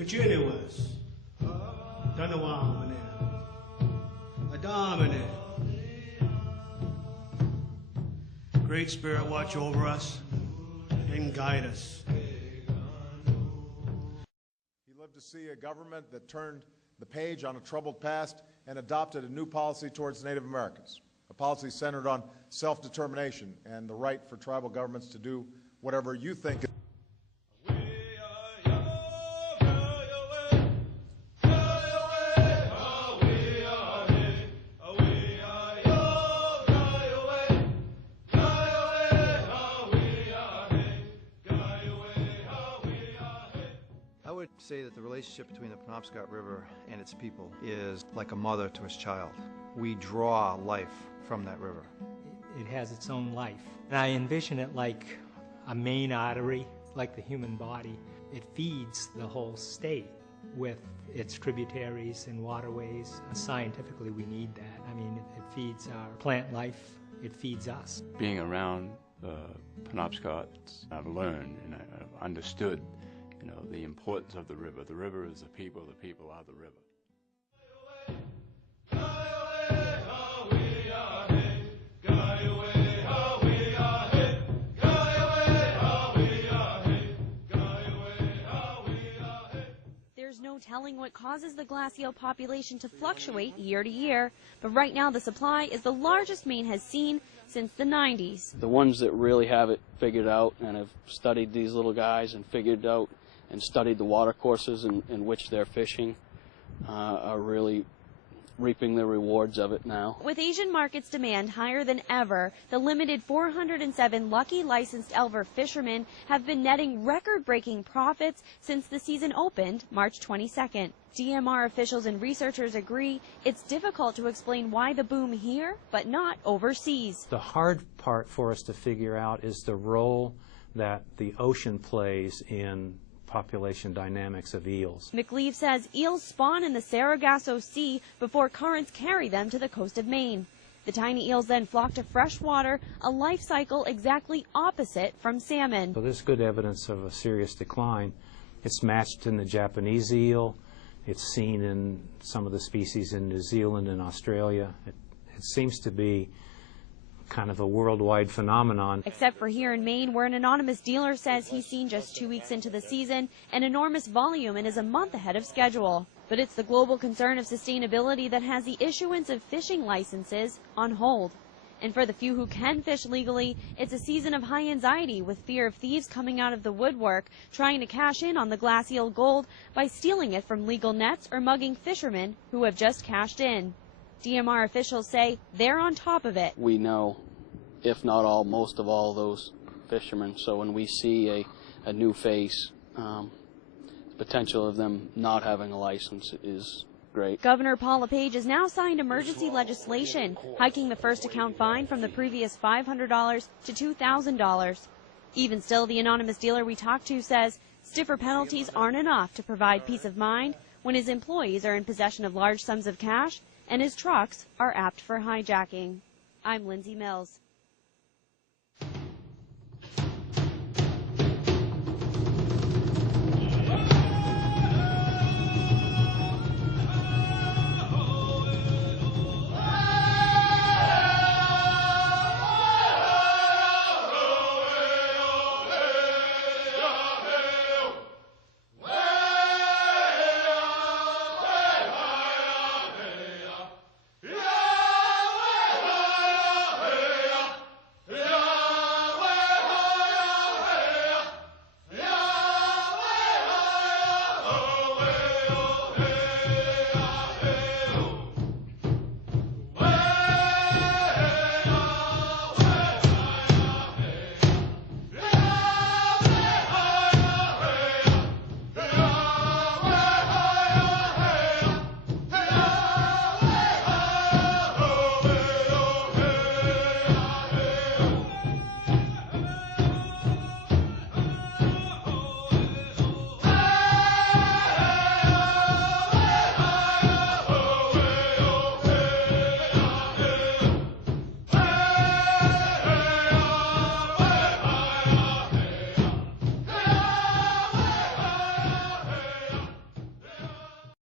Continuous. Danawamane. Adamane. Great Spirit, watch over us and guide us. He lived to see a government that turned the page on a troubled past and adopted a new policy towards Native Americans, a policy centered on self-determination and the right for tribal governments to do whatever you think. I would say that the relationship between the Penobscot River and its people is like a mother to its child. We draw life from that river. It has its own life. And I envision it like a main artery, like the human body. It feeds the whole state with its tributaries and waterways. Scientifically, we need that. I mean, it feeds our plant life. It feeds us. Being around the Penobscot, I've learned and I've understood, the importance of the river. The river is the people are the river. There's no telling what causes the glacial population to fluctuate year to year, but right now the supply is the largest Maine has seen since the 90s. The ones that really have it figured out and have studied these little guys and figured out and studied the water courses in which they're fishing are really reaping the rewards of it now. With Asian markets demand higher than ever, the limited 407 lucky licensed Elver fishermen have been netting record-breaking profits since the season opened March 22nd. DMR officials and researchers agree it's difficult to explain why the boom here, but not overseas. The hard part for us to figure out is the role that the ocean plays in population dynamics of eels. McLeave says eels spawn in the Sargasso Sea before currents carry them to the coast of Maine. The tiny eels then flock to fresh water, a life cycle exactly opposite from salmon. So there's good evidence of a serious decline. It's matched in the Japanese eel. It's seen in some of the species in New Zealand and Australia. It seems to be kind of a worldwide phenomenon. Except for here in Maine, where an anonymous dealer says he's seen just 2 weeks into the season an enormous volume and is a month ahead of schedule. But it's the global concern of sustainability that has the issuance of fishing licenses on hold. And for the few who can fish legally, it's a season of high anxiety with fear of thieves coming out of the woodwork, trying to cash in on the glacial gold by stealing it from legal nets or mugging fishermen who have just cashed in. DMR officials say they're on top of it. We know, if not all, most of all those fishermen. So when we see a new face, the potential of them not having a license is great. Governor Paul LePage has now signed emergency legislation, hiking the first account fine from the previous $500 to $2,000. Even still, the anonymous dealer we talked to says stiffer penalties aren't enough to provide peace of mind when his employees are in possession of large sums of cash and his trucks are apt for hijacking. I'm Lindsay Mills.